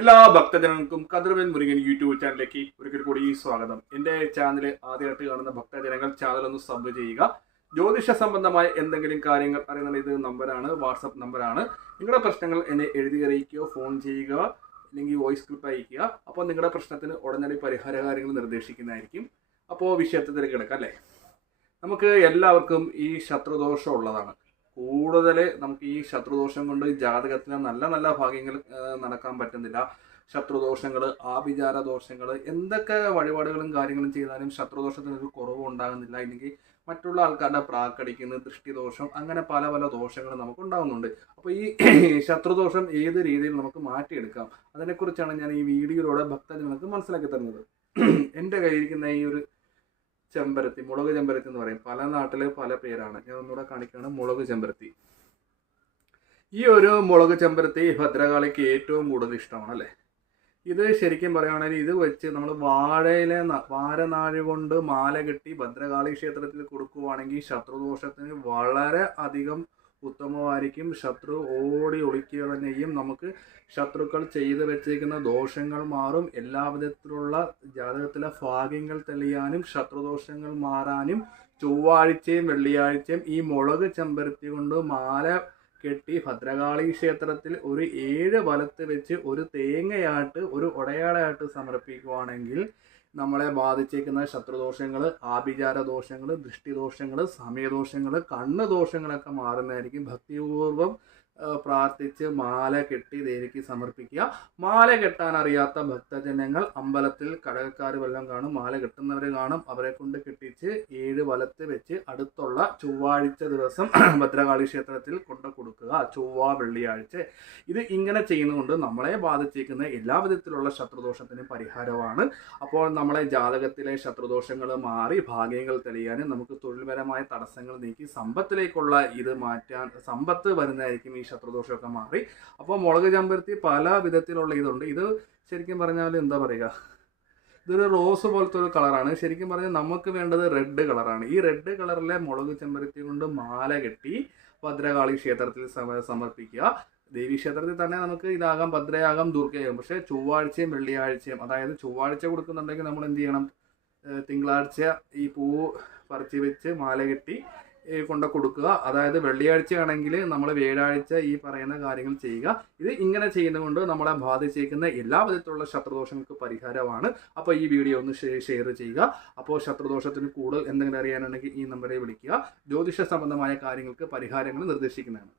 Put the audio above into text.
എല്ലാ ഭക്തജനങ്ങൾക്കും കതിർവേൽ മുരുകൻ യൂട്യൂബ് ചാനലിലേക്ക് ഒരിക്കൽ കൂടി സ്വാഗതം. എൻ്റെ ചാനൽ ആദ്യമായിട്ട് കാണുന്ന ഭക്തജനങ്ങൾ ചാനൽ ഒന്ന് സബ് ചെയ്യുക. ജ്യോതിഷ സംബന്ധമായ എന്തെങ്കിലും കാര്യങ്ങൾ അറിയുന്ന ഇത് നമ്പറാണ്, വാട്സപ്പ് നമ്പറാണ്. നിങ്ങളുടെ പ്രശ്നങ്ങൾ എന്നെ എഴുതി അറിയിക്കുകയോ ഫോൺ ചെയ്യുക, അല്ലെങ്കിൽ വോയിസ് ക്ലിപ്പ് അയക്കുക. അപ്പോൾ നിങ്ങളുടെ പ്രശ്നത്തിന് ഉടനടി പരിഹാര കാര്യങ്ങൾ നിർദ്ദേശിക്കുന്നതായിരിക്കും. അപ്പോൾ വിഷയത്തിലേക്ക് കിടക്കാം അല്ലേ. നമുക്ക് എല്ലാവർക്കും ഈ ശത്രുദോഷം ഉള്ളതാണ്. കൂടുതൽ നമുക്ക് ഈ ശത്രുദോഷം കൊണ്ട് ജാതകത്തിന് നല്ല നല്ല ഭാഗ്യങ്ങൾ നടക്കാൻ പറ്റുന്നില്ല. ശത്രുദോഷങ്ങൾ, ആഭിചാര ദോഷങ്ങൾ, എന്തൊക്കെ വഴിപാടുകളും കാര്യങ്ങളും ചെയ്താലും ശത്രുദോഷത്തിന് ഒരു കുറവ് ഉണ്ടാകുന്നില്ല. ഇല്ലെങ്കിൽ മറ്റുള്ള ആൾക്കാരുടെ പ്രാക്കടിക്കുന്ന ദൃഷ്ടിദോഷം, അങ്ങനെ പല പല ദോഷങ്ങൾ നമുക്ക് ഉണ്ടാകുന്നുണ്ട്. അപ്പോൾ ഈ ശത്രുദോഷം ഏത് രീതിയിൽ നമുക്ക് മാറ്റിയെടുക്കാം, അതിനെക്കുറിച്ചാണ് ഞാൻ ഈ വീഡിയോയിലൂടെ ഭക്തജനങ്ങൾക്ക് മനസ്സിലാക്കി തരുന്നത്. എൻ്റെ കയ്യിരിക്കുന്ന ഈ ഒരു ചെമ്പരത്തി, മുളക് ചെമ്പരത്തി എന്ന് പറയും, പല നാട്ടില് പല പേരാണ്. ഞാൻ ഒന്നുകൂടെ കാണിക്കുകയാണ്. മുളക് ചെമ്പരത്തി. ഈ ഒരു മുളക് ചെമ്പരത്തി ഭദ്രകാളിക്ക് ഏറ്റവും കൂടുതൽ ഇഷ്ടമാണ് അല്ലേ. ഇത് ശരിക്കും പറയുകയാണെങ്കിൽ ഇത് വെച്ച് നമ്മൾ വാരനാഴി കൊണ്ട് മാല കെട്ടി ഭദ്രകാളി ക്ഷേത്രത്തിൽ കൊടുക്കുവാണെങ്കിൽ ശത്രുദോഷത്തിന് വളരെ അധികം ഉത്തമമായിരിക്കും. ശത്രു ഓടി ഒളിക്കുക തന്നെയും നമുക്ക് ശത്രുക്കൾ ചെയ്തു വെച്ചേക്കുന്ന ദോഷങ്ങൾ മാറും. എല്ലാ വിധത്തിലുള്ള ജാതകത്തിലെ ഭാഗ്യങ്ങൾ തെളിയാനും ശത്രുദോഷങ്ങൾ മാറാനും ചൊവ്വാഴ്ചയും വെള്ളിയാഴ്ചയും ഈ മുളക് ചെമ്പരത്തി കൊണ്ട് മാല കെട്ടി ഭദ്രകാളി ക്ഷേത്രത്തിൽ ഒരു 7 വലത്ത് വെച്ച് ഒരു തേങ്ങയായിട്ട് ഒരു ഉടയാടയായിട്ട് സമർപ്പിക്കുവാണെങ്കിൽ നമ്മളെ ബാധിച്ചേക്കുന്ന ശത്രുദോഷങ്ങൾ, ആഭിചാര ദോഷങ്ങൾ, ദൃഷ്ടിദോഷങ്ങൾ, സമയദോഷങ്ങൾ, കണ്ണ് ദോഷങ്ങളൊക്കെ മാറുന്നതായിരിക്കും. ഭക്തിപൂർവ്വം പ്രാർത്ഥിച്ച് മാല കെട്ടി ദേവിക്ക് സമർപ്പിക്കുക. മാല കെട്ടാൻ അറിയാത്ത ഭക്തജനങ്ങൾ അമ്പലത്തിൽ കടകക്കാർ വല്ലതും കാണും, മാല കെട്ടുന്നവർ കാണും, അവരെ കൊണ്ട് കെട്ടിച്ച് 7 വലത്ത് വെച്ച് അടുത്തുള്ള ചൊവ്വാഴ്ച ദിവസം ഭദ്രകാളി ക്ഷേത്രത്തിൽ കൊണ്ട് കൊടുക്കുക. ചൊവ്വ വെള്ളിയാഴ്ച. ഇത് ഇങ്ങനെ ചെയ്യുന്നതുകൊണ്ട് നമ്മളെ ബാധിച്ചിരിക്കുന്ന എല്ലാ വിധത്തിലുള്ള ശത്രുദോഷത്തിനും പരിഹാരമാണ്. അപ്പോൾ നമ്മളെ ജാതകത്തിലെ ശത്രുദോഷങ്ങൾ മാറി ഭാഗ്യങ്ങൾ തെളിയാനും നമുക്ക് തൊഴിൽപരമായ തടസ്സങ്ങൾ നീക്കി സമ്പത്തിലേക്കുള്ള ഇത് മാറ്റാൻ, സമ്പത്ത് വരുന്നതായിരിക്കും ഈ ശത്രുദോഷമൊക്കെ മാറി. അപ്പോൾ മുളക് ചെമ്പരത്തി പല വിധത്തിലുള്ള ഇതുണ്ട്. ഇത് ശരിക്കും പറഞ്ഞാൽ എന്താ പറയുക, ഇതൊരു റോസ് പോലത്തെ ഒരു കളറാണ്. ശരിക്കും പറഞ്ഞാൽ നമുക്ക് വേണ്ടത് റെഡ് കളറാണ്. ഈ റെഡ് കളറിലെ മുളക് ചെമ്പരത്തി കൊണ്ട് മാല കെട്ടി ഭദ്രകാളി ക്ഷേത്രത്തിൽ സമർപ്പിക്കുക. ദേവീക്ഷേത്രത്തിൽ തന്നെ നമുക്ക് ഇതാകാം, ഭദ്രയാകാം, ദുർഗയാകാം. പക്ഷേ ചൊവ്വാഴ്ചയും വെള്ളിയാഴ്ചയും, അതായത് ചൊവ്വാഴ്ച കൊടുക്കുന്നുണ്ടെങ്കിൽ നമ്മൾ എന്ത് ചെയ്യണം, തിങ്കളാഴ്ച ഈ പൂവ് പറിച്ച് വെച്ച് മാല കെട്ടി കൊണ്ട് കൊടുക്കുക. അതായത് വെള്ളിയാഴ്ചയാണെങ്കിൽ നമ്മൾ വ്യാഴാഴ്ച ഈ പറയുന്ന കാര്യങ്ങൾ ചെയ്യുക. ഇത് ഇങ്ങനെ ചെയ്യുന്നതുകൊണ്ട് നമ്മളെ ബാധിച്ചേക്കുന്ന എല്ലാ വിധത്തിലുള്ള ശത്രുദോഷങ്ങൾക്ക് പരിഹാരമാണ്. അപ്പോൾ ഈ വീഡിയോ ഒന്ന് ഷെയർ ചെയ്യുക. അപ്പോൾ ശത്രുദോഷത്തിന് കൂടുതൽ എന്തെങ്കിലും അറിയാനുണ്ടെങ്കിൽ ഈ നമ്പറെ വിളിക്കുക. ജ്യോതിഷ സംബന്ധമായ കാര്യങ്ങൾക്ക് പരിഹാരങ്ങൾ നിർദ്ദേശിക്കുന്നതാണ്.